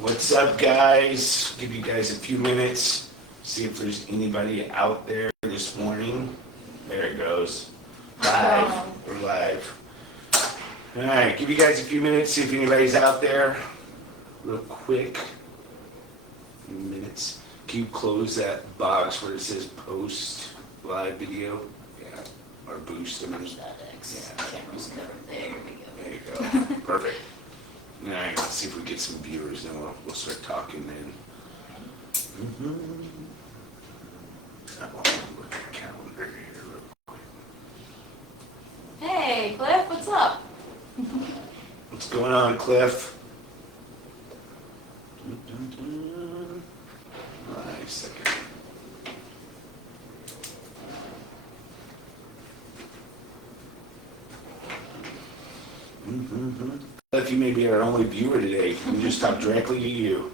What's up, guys? Give you guys a few minutes, see if there's anybody out there this morning. There it goes. Live. We're live. All right, give you guys a few minutes, see if anybody's out there. Real quick. Few minutes. Can you close that box where it says post live video? Yeah. Or boost. Push that X. Yeah. Camera's covered. There we go. There you go. Perfect. All right, let's see if we get some viewers, then we'll start talking then. I want to look at the calendar here real quick. Hey, Cliff, what's up? What's going on, Cliff? Nice second. Cliff, you may be our only viewer today. We just talk directly to you.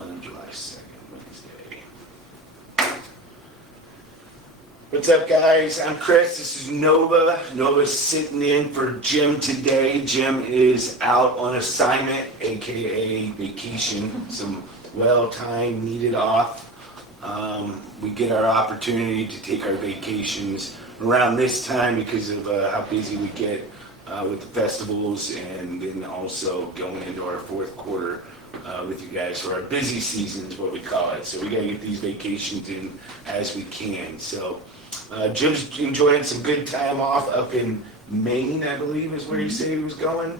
On July 2nd, Wednesday. What's up, guys? I'm Chris. This is Nova. Nova's sitting in for Jim today. Jim is out on assignment, aka vacation. Some well-timed, needed off. We get our opportunity to take our vacations around this time because of how busy we get with the festivals, and then also going into our fourth quarter with you guys for our busy season is what we call it. So we got to get these vacations in as we can. So Jim's enjoying some good time off up in Maine, I believe is where he said he was going.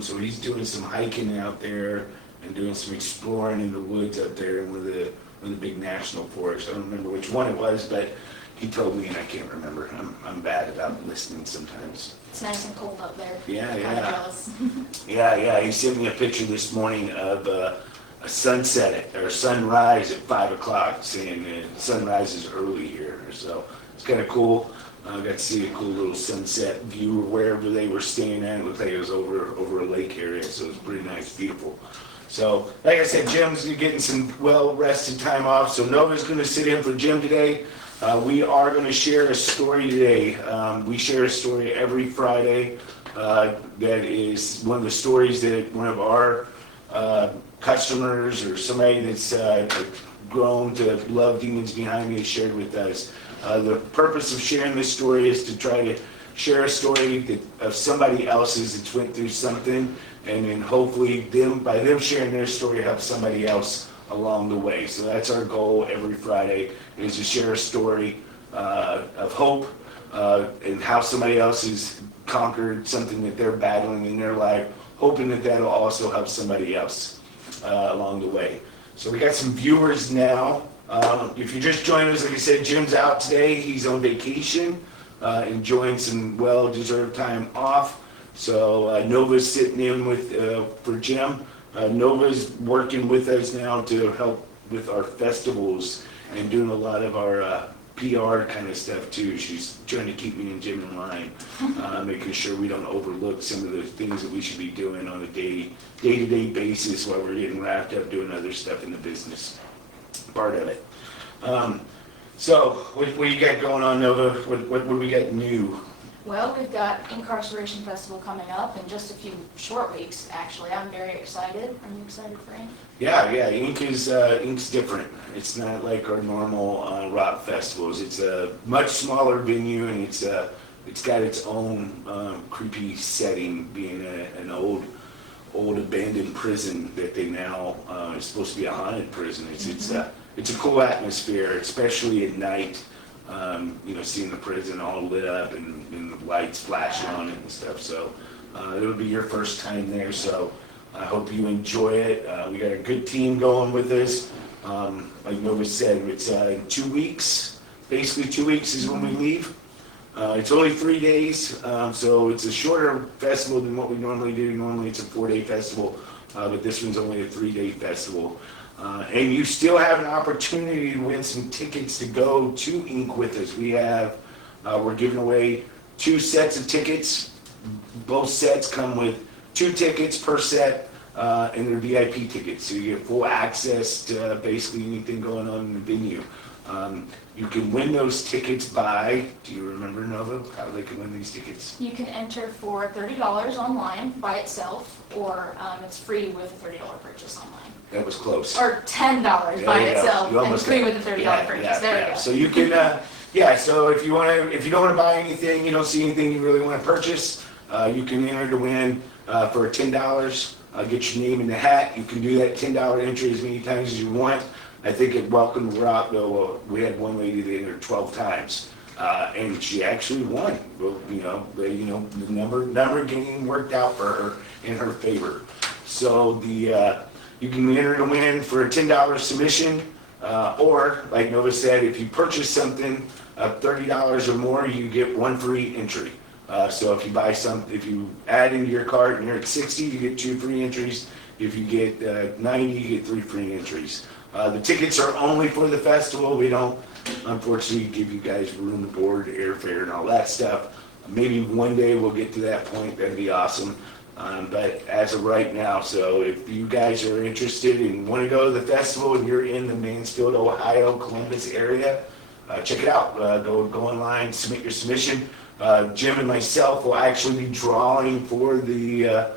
So he's doing some hiking out there and doing some exploring in the woods up there in one of the big national forests. I don't remember which one it was, but he told me and I can't remember. I'm bad about listening sometimes. It's nice and cold up there. Yeah, I'm yeah. jealous. Yeah. He sent me a picture this morning of a sunset or sunrise at 5 o'clock, saying sunrise is early here. So it's kind of cool. I got to see a cool little sunset view wherever they were staying at. It looked like it was over a lake area, so it was pretty nice, beautiful. So, like I said, Jim's getting some well-rested time off, so Nova's going to sit in for Jim today. We are going to share a story today. We share a story every Friday that is one of the stories that one of our customers or somebody that's grown to love Demons Behind Me has shared with us. The purpose of sharing this story is to try to share a story of somebody else's that's went through something, and then hopefully by them sharing their story help somebody else along the way. So that's our goal every Friday, is to share a story of hope and how somebody else has conquered something that they're battling in their life, hoping that that'll also help somebody else along the way. So we got some viewers now. If you just joined us, like I said, Jim's out today. He's on vacation, enjoying some well-deserved time off. So Nova's sitting in for Jim. Nova's working with us now to help with our festivals and doing a lot of our PR kind of stuff too. She's trying to keep me and Jim in line, making sure we don't overlook some of the things that we should be doing on a day-to-day basis while we're getting wrapped up doing other stuff in the business. Part of it. So, what you got going on, Nova? What do we got new? Well, we've got Incarceration Festival coming up in just a few short weeks, actually. I'm very excited. Are you excited for Ink? Yeah. Ink's different. It's not like our normal rock festivals. It's a much smaller venue, and it's got its own creepy setting, being an old abandoned prison that they now is supposed to be a haunted prison. It's a cool atmosphere, especially at night. Seeing the prison all lit up and the lights flashing on it and stuff. So it'll be your first time there. So I hope you enjoy it. We got a good team going with us. Like Nova said, it's in 2 weeks. Basically, 2 weeks is when we leave. It's only 3 days, so it's a shorter festival than what we normally do. Normally it's a 4-day festival, but this one's only a 3-day festival. And you still have an opportunity to win some tickets to go to Ink with us. We're giving away 2 sets of tickets. Both sets come with 2 tickets per set, and they're VIP tickets. So you get full access to basically anything going on in the venue. You can win those tickets by, do you remember, Nova, how they can win these tickets? You can enter for $30 online by itself, or it's free with a $30 purchase online. That was close. Or $10 by There you go. itself, You and almost free got it. with a $30 Yeah, purchase. yeah, There yeah. you go. So you can, so if you don't want to buy anything, you don't see anything you really want to purchase, you can enter to win for $10. Get your name in the hat. You can do that $10 entry as many times as you want. I think at Welcome to Rock, though, we had one lady that entered 12 times, and she actually won. Well, the number game worked out for her in her favor. So you can enter to win for a $10 submission, or like Nova said, if you purchase something $30 or more, you get one free entry. So if you add into your cart and you're at 60, you get 2 free entries. If you get 90, you get 3 free entries. The tickets are only for the festival. We don't, unfortunately, give you guys room and board, airfare, and all that stuff. Maybe one day we'll get to that point. That'd be awesome. But as of right now, so if you guys are interested and want to go to the festival and you're in the Mansfield, Ohio, Columbus area, check it out. Go online, submit your submission. Jim and myself will actually be drawing for the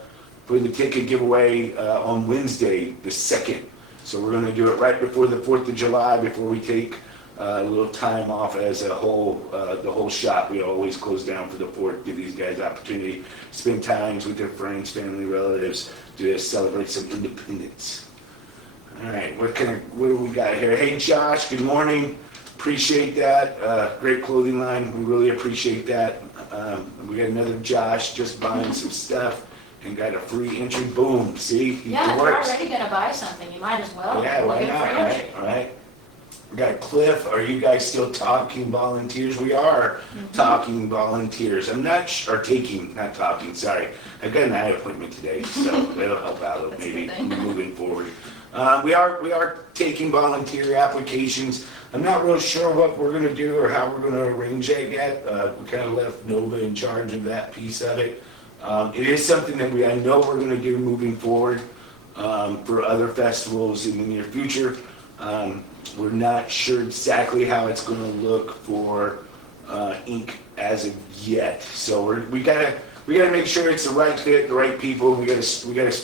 ticket giveaway on Wednesday, the 2nd. So we're going to do it right before the 4th of July, before we take a little time off as a whole, the whole shop. We always close down for the 4th, give these guys opportunity to spend times with their friends, family, relatives, to celebrate some independence. All right, what do we got here? Hey, Josh, good morning. Appreciate that. Great clothing line. We really appreciate that. We got another Josh just buying some stuff and got a free entry. Boom. See? Yeah, it if you're works. already gonna buy something, you might as well. Yeah, why look not, at it for entry. right? We got Cliff. Are you guys still talking volunteers? We are talking volunteers. I'm not taking, not talking, sorry. I've got an eye appointment today, so that'll help out That's a maybe good thing. moving forward. We are taking volunteer applications. I'm not real sure what we're going to do or how we're going to arrange that yet. We kind of left Nova in charge of that piece of it. It is something that I know we're going to do moving forward for other festivals in the near future. We're not sure exactly how it's going to look for Inc. as of yet. So we gotta make sure it's the right fit, the right people. We gotta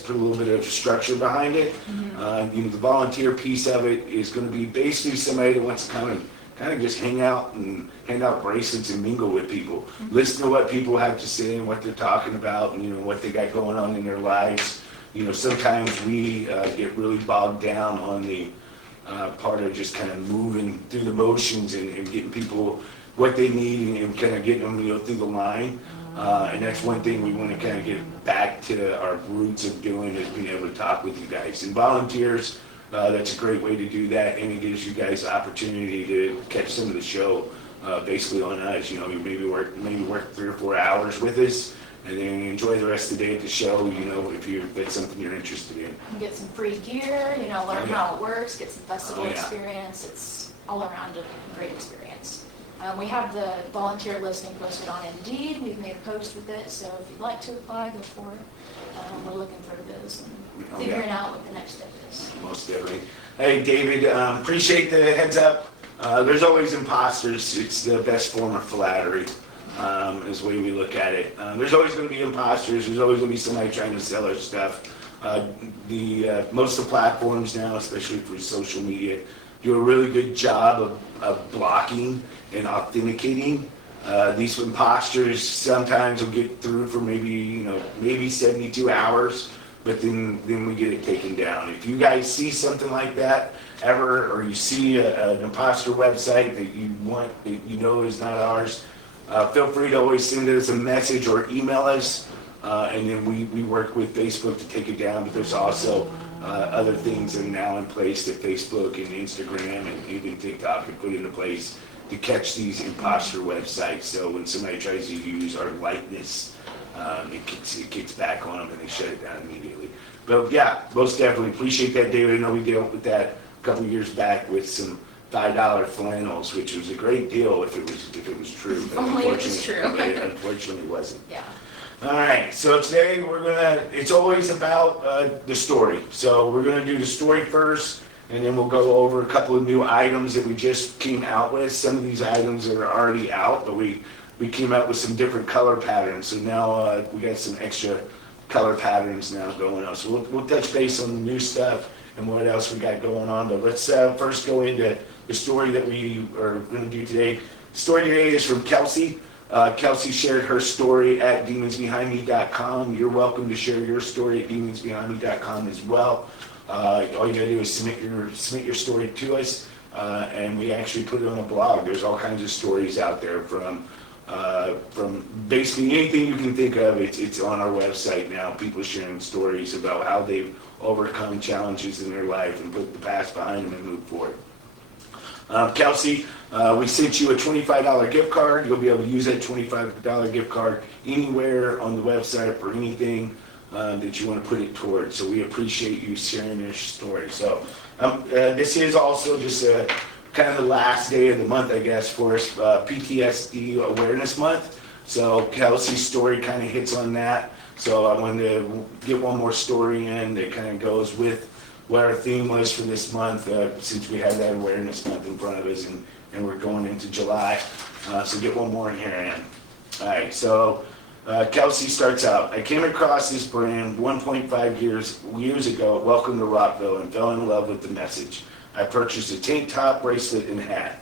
put a little bit of structure behind it. The volunteer piece of it is going to be basically somebody that wants to kind of just hang out and hand out bracelets and mingle with people. Listen to what people have to say and what they're talking about, and what they got going on in their lives. Sometimes we get really bogged down on the part of just kind of moving through the motions and getting people what they need and kind of getting them through the line. And that's one thing we want to kind of get back to our roots of doing, is being able to talk with you guys. And volunteers, that's a great way to do that, and it gives you guys the opportunity to catch some of the show basically on us. Maybe work 3 or 4 hours with us, and then enjoy the rest of the day at the show, if that's something you're interested in. You get some free gear, learn how it works, get some festival yeah. experience. It's all around a great experience. We have the volunteer listing posted on Indeed. We've made a post with it, so if you'd like to apply, go for it. We're looking for this and figuring out what the next step is. Most definitely. Hey, David, appreciate the heads up. There's always imposters. It's the best form of flattery, is the way we look at it. There's always going to be imposters. There's always going to be somebody trying to sell our stuff. Most of the platforms now, especially for social media, do a really good job of blocking and authenticating. These imposters sometimes will get through for maybe 72 hours, but then we get it taken down. If you guys see something like that ever, or you see an imposter website that that is not ours, feel free to always send us a message or email us, and then we work with Facebook to take it down. But there's also other things that are now in place that Facebook and Instagram and even TikTok have put into place to catch these imposter websites. So when somebody tries to use our likeness, it kicks back on them and they shut it down immediately. But yeah, most definitely appreciate that, David. I know we dealt with that a couple of years back with some $5 flannels, which was a great deal if it was true. But Only if it's true. It unfortunately wasn't. Yeah. All right, so today it's always about the story. So we're gonna do the story first, and then we'll go over a couple of new items that we just came out with. Some of these items are already out, but we came out with some different color patterns. So now we got some extra color patterns now going on. So we'll touch base on the new stuff and what else we got going on. But let's first go into the story that we are going to do today. The story today is from Kelsey. Kelsey shared her story at demonsbehindme.com. You're welcome to share your story at demonsbehindme.com as well. All you gotta do is submit your story to us, and we actually put it on a blog. There's all kinds of stories out there from basically anything you can think of. It's on our website now. People sharing stories about how they've overcome challenges in their life and put the past behind them and move forward. Kelsey, we sent you a $25 gift card. You'll be able to use that $25 gift card anywhere on the website for anything that you want to put it towards. So we appreciate you sharing your story. So this is also just kind of the last day of the month, I guess, for us, PTSD Awareness Month. So Kelsey's story kind of hits on that. So I wanted to get one more story in that kind of goes with what our theme was for this month, since we had that Awareness Month in front of us, and we're going into July. So get one more in here, Ann. All right, so Kelsey starts out. I came across this brand 1.5 years ago at Welcome to Rockville and fell in love with the message. I purchased a tank top, bracelet, and hat.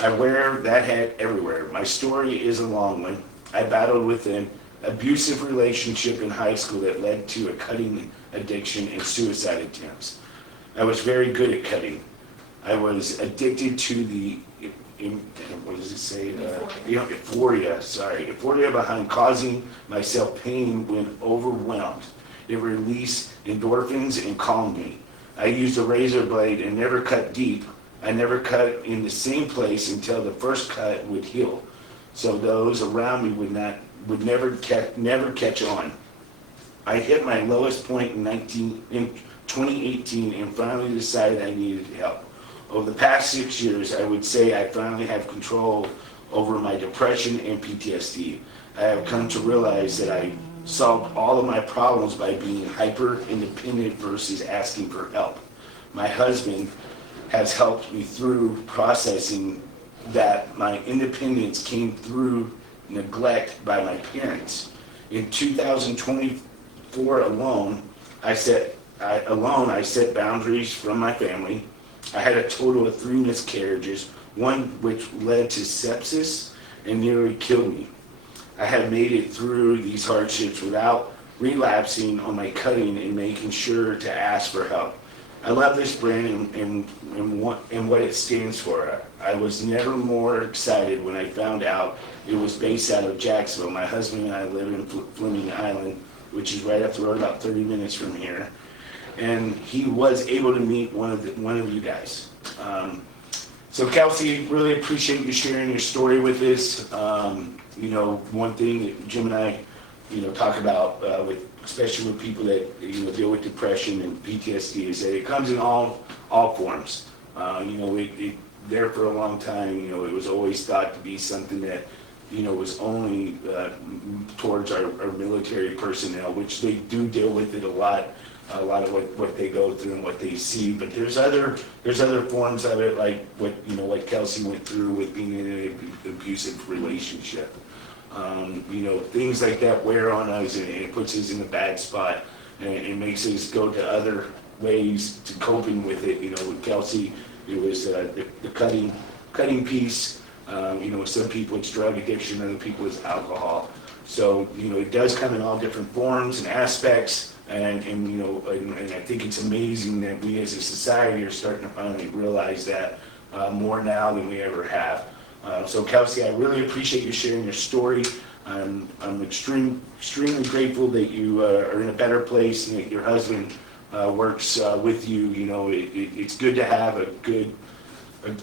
I wear that hat everywhere. My story is a long one. I battled with an abusive relationship in high school that led to a cutting addiction and suicide attempts. I was very good at cutting. I was addicted to the, what does it say? Euphoria behind causing myself pain when overwhelmed. It released endorphins and calmed me. I used a razor blade and never cut deep. I never cut in the same place until the first cut would heal. So those around me would never catch on. I hit my lowest point in 2018 and finally decided I needed help. Over the past 6 years, I would say I finally have control over my depression and PTSD. I have come to realize that I solved all of my problems by being hyper-independent versus asking for help. My husband has helped me through processing that my independence came through neglect by my parents. In 2024 alone, I set boundaries from my family. I had a total of 3 miscarriages, one which led to sepsis and nearly killed me. I have made it through these hardships without relapsing on my cutting and making sure to ask for help. I love this brand and what it stands for. I was never more excited when I found out it was based out of Jacksonville. My husband and I live in Fleming Island, which is right up the road, about 30 minutes from here. And he was able to meet one of you guys. So Kelsey, really appreciate you sharing your story with us. One thing that Jim and I, talk about especially with people that deal with depression and PTSD is that it comes in all forms. There for a long time, it was always thought to be something that was only towards our military personnel, which they do deal with it a lot of what they go through and what they see. But there's other forms of it, like what Kelsey went through with being in an abusive relationship. Things like that wear on us, and it puts us in a bad spot, and it makes us go to other ways to coping with it. With Kelsey, it was the cutting piece. Some people it's drug addiction, other people it's alcohol. So it does come in all different forms and aspects, and I think it's amazing that we as a society are starting to finally realize that more now than we ever have. So Kelsey, I really appreciate you sharing your story. I'm extremely grateful that you are in a better place and that your husband works with you. It's good to have a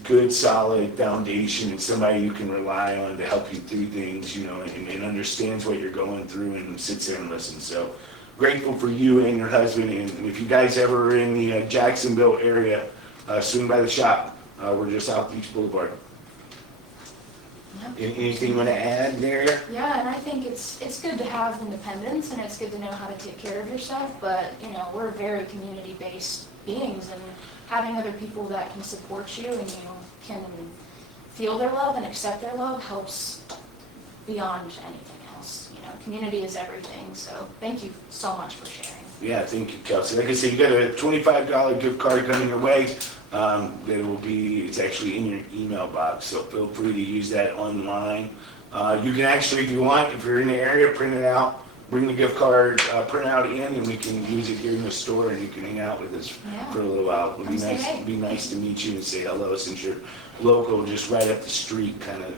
good solid foundation and somebody you can rely on to help you through things, and understands what you're going through and sits there and listens. So grateful for you and your husband. And if you guys ever are in the Jacksonville area, swing by the shop. We're just off Beach Boulevard. Yep. Anything you want to add there? Yeah, and I think it's good to have independence, and it's good to know how to take care of yourself, but we're a very community-based beings, and having other people that can support you and can feel their love and accept their love helps beyond anything else. Community is everything. So thank you so much for sharing. Yeah, thank you, Kelsey. Like I said, you got a $25 gift card coming your way. It's actually in your email box, so feel free to use that online. You can actually, if you want, if you're in the area, print it out, bring the gift card printout in, and we can use it here in the store, and you can hang out with us for a little while. It'd be nice to meet you and say hello, since you're local, just right up the street, kind of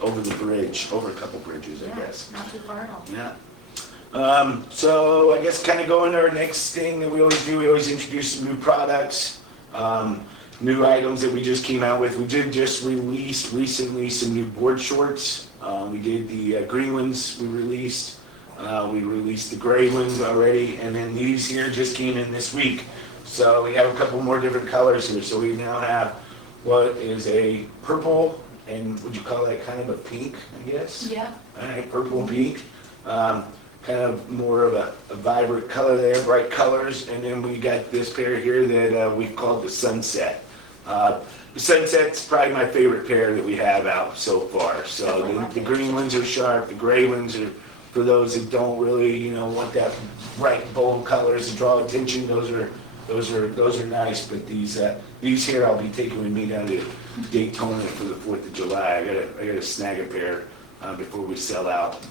over the bridge, over a couple bridges, I guess. Not too far at all. Yeah. So I guess kind of going to our next thing that we always do, we always introduce some new products, new items that we just came out with. We did just release recently some new board shorts. We did the green ones we released. We released the gray ones already, and then these here just came in this week. So we have a couple more different colors here. So we now have what is a purple, and would you call that kind of a pink, I guess? Yeah. All right, purple and pink. Kind of more of a vibrant color there, bright colors. And then we got this pair here that we've called the Sunset. The Sunset's probably my favorite pair that we have out so far. So the green ones are sharp, the gray ones are for those that don't really, want that bright, bold colors to draw attention. Those are nice. But these here I'll be taking with me down to Daytona for the 4th of July. I gotta snag a pair before we sell out.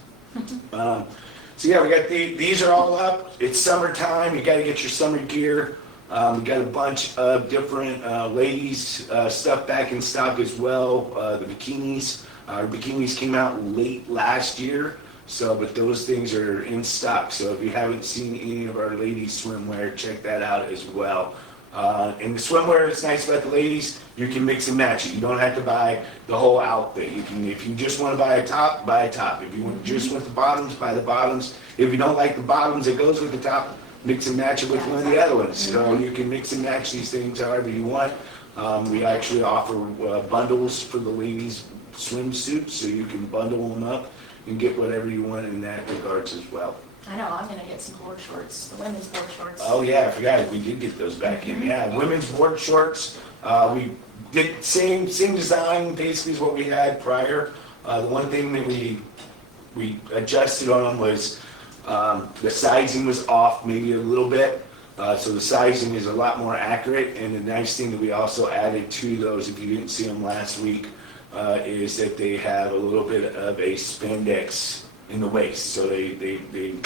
So yeah, we got these are all up. It's summertime. You got to get your summer gear. We got a bunch of different ladies stuff back in stock as well. The bikinis. Our bikinis came out late last year, but those things are in stock. So if you haven't seen any of our ladies swimwear, check that out as well. And the swimwear that's nice about the ladies, you can mix and match it. You don't have to buy the whole outfit. If you just want to buy a top, buy a top. If you just want the bottoms, buy the bottoms. If you don't like the bottoms that goes with the top, mix and match it with one of the other ones. So you can mix and match these things however you want. We actually offer bundles for the ladies' swimsuits, so you can bundle them up and get whatever you want in that regards as well. I know, I'm going to get some board shorts, the women's board shorts. Oh yeah, I forgot it. We did get those back in. Yeah, women's board shorts. We did same design basically as what we had prior. The one thing that we adjusted on was the sizing was off maybe a little bit. So the sizing is a lot more accurate. And the nice thing that we also added to those, if you didn't see them last week, is that they have a little bit of a spandex in the waist, so they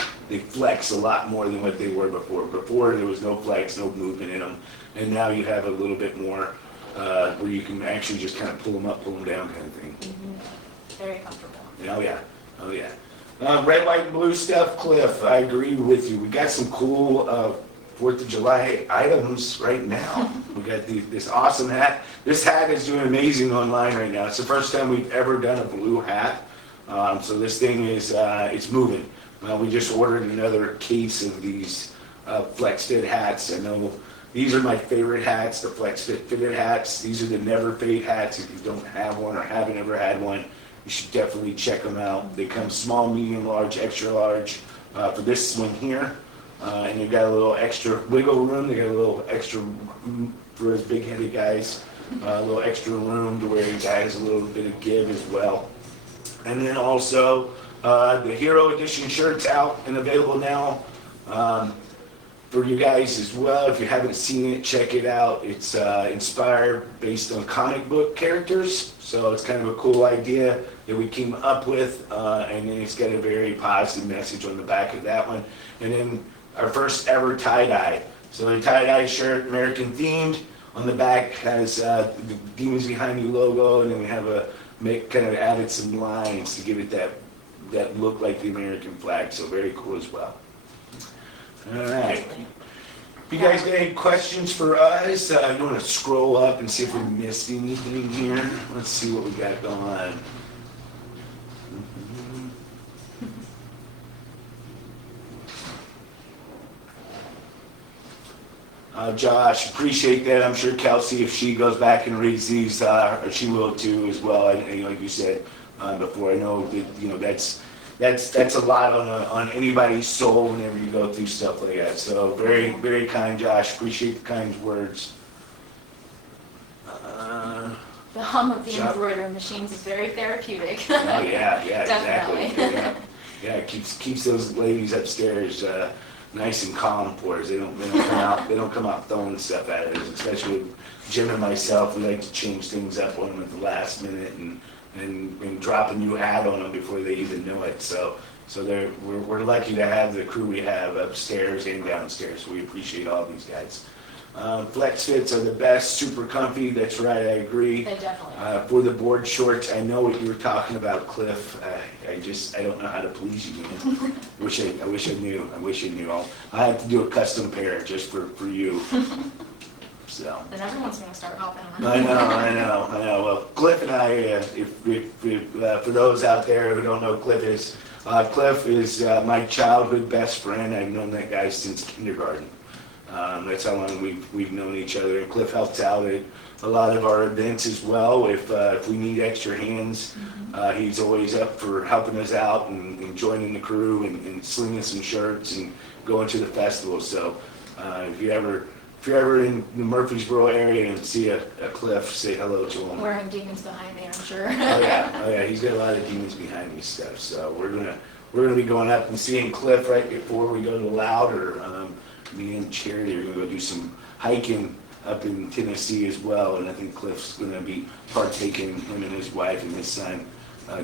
flex a lot more than what they were before. Before there was no flex, no movement in them, and now you have a little bit more where you can actually just kind of pull them up, pull them down, kind of thing. Mm-hmm. Very comfortable. Oh yeah. Red, white, and blue stuff, Cliff. I agree with you. We got some cool 4th of July items right now. We got this awesome hat. This hat is doing amazing online right now. It's the first time we've ever done a blue hat. So this thing is, it's moving. We just ordered another case of these flex fit hats. I know these are my favorite hats, the flex fitted hats. These are the never fade hats. If you don't have one or haven't ever had one, you should definitely check them out. They come small, medium, large, extra large for this one here. And they've got a little extra wiggle room. They got a little extra room for us big-headed guys. A little extra room to where you guys a little bit of give as well. And then also the Hero Edition shirts out and available now for you guys as well. If you haven't seen it, check it out. It's inspired based on comic book characters. So it's kind of a cool idea that we came up with. And then it's got a very positive message on the back of that one. And then our first ever tie-dye. So the tie-dye shirt, American themed. On the back has the Demons Behind You logo, and then we have kind of added some lines to give it that look like the American flag. So very cool as well. All right. If you guys got any questions for us, you want to scroll up and see if we missed anything here. Let's see what we got going on. Josh, appreciate that. I'm sure Kelsey, if she goes back and reads these, she will too as well. Like you said before, I know that that's a lot on anybody's soul whenever you go through stuff like that. So very, very kind, Josh. Appreciate the kind words. The hum of the Shop. embroidery machines is very therapeutic. Oh yeah, yeah, Definitely. exactly. Yeah, it keeps those ladies upstairs nice and calm for us. They don't come out throwing stuff at us. Especially with Jim and myself, we like to change things up on them at the last minute and drop a new hat on them before they even know it. So we're lucky to have the crew we have upstairs and downstairs. We appreciate all these guys. Flex fits are the best, super comfy. That's right, I agree. They definitely For the board shorts, I know what you were talking about, Cliff. I don't know how to please you, man. I wish I knew. I have to do a custom pair just for you. So. Then everyone's going to start hopping on. I know. Well, Cliff and I, if for those out there who don't know who Cliff is my childhood best friend. I've known that guy since kindergarten. That's how long we've known each other. And Cliff helps out at a lot of our events as well. If we need extra hands, he's always up for helping us out and joining the crew and slinging some shirts and going to the festival. So if you're ever in the Murfreesboro area and see a Cliff, say hello to him. Wearing demons behind me, I'm sure. Oh yeah, he's got a lot of demons behind me stuff. So we're gonna be going up and seeing Cliff right before we go to Louder. Me and Charity are gonna go do some hiking up in Tennessee as well, and I think Cliff's gonna be partaking, him and his wife and his son,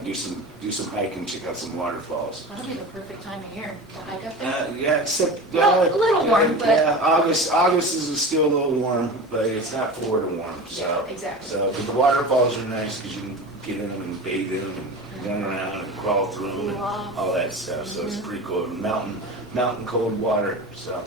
do some hiking, check out some waterfalls. That'll be the perfect time of year to hike up there. Yeah, except Well, a little warm, but- yeah, August is still a little warm, but it's not Florida warm. So Yeah, exactly. So but the waterfalls are nice because you can get in them and bathe in them and run around and crawl through them and all that stuff. So it's pretty cool. Mountain cold water. So.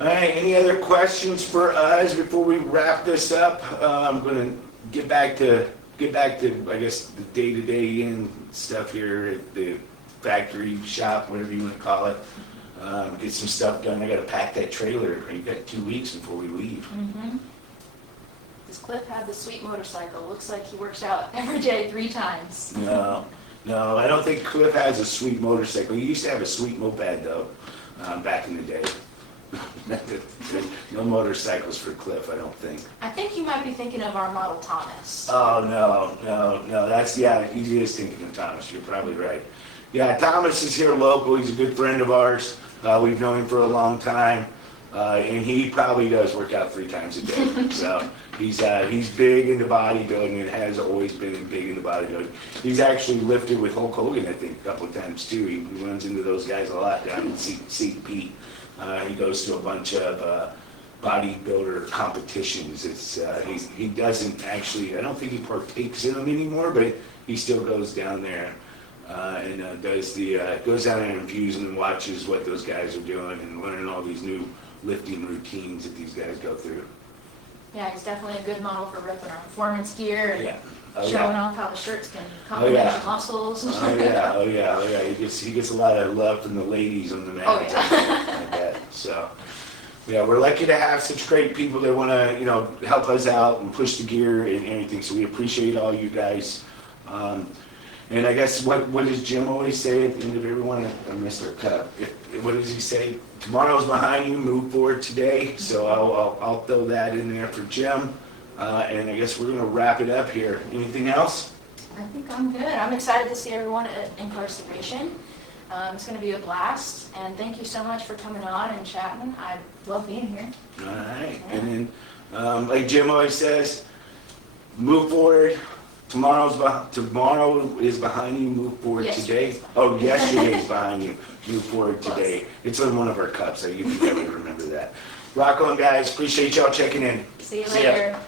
All right, any other questions for us before we wrap this up? I'm going to get back to I guess the day-to-day in stuff here at the factory shop, whatever you want to call it. Get some stuff done. I got to pack that trailer. You got 2 weeks before we leave. Mm-hmm. This Cliff had the sweet motorcycle. Looks like he works out every day 3 times. No, I don't think Cliff has a sweet motorcycle. He used to have a sweet moped though, back in the day. No motorcycles for Cliff, I don't think. I think you might be thinking of our model Thomas. Oh, no. He is thinking of Thomas. You're probably right. Yeah, Thomas is here local. He's a good friend of ours. We've known him for a long time. And he probably does work out 3 times a day. So he's big into bodybuilding and has always been big into bodybuilding. He's actually lifted with Hulk Hogan, I think, a couple of times too. He runs into those guys a lot down in St. Pete. He goes to a bunch of bodybuilder competitions. He doesn't actually, I don't think he partakes in them anymore, but he still goes down there and goes down there and views and watches what those guys are doing and learning all these new lifting routines that these guys go through. Yeah, he's definitely a good model for ripping our performance gear and Yeah. showing off how the shirts can complement your muscles. Oh yeah. He gets a lot of love from the ladies on the mat. Oh, yeah. Like that. So yeah, we're lucky to have such great people that want to help us out and push the gear and everything. So we appreciate all you guys. And I guess what does Jim always say at the end of everyone? I missed our cut. What does he say? Tomorrow's behind you. Move forward today. So I'll throw that in there for Jim. And I guess we're going to wrap it up here. Anything else? I think I'm good. I'm excited to see everyone at Incarceration. It's going to be a blast. And thank you so much for coming on and chatting. I love being here. All right. And then, like Jim always says, move forward. Tomorrow is behind you. Move forward today. Yesterday is behind you. Move forward today. It's on one of our cups. So you can never remember that. Rock on, guys. Appreciate y'all checking in. See you later.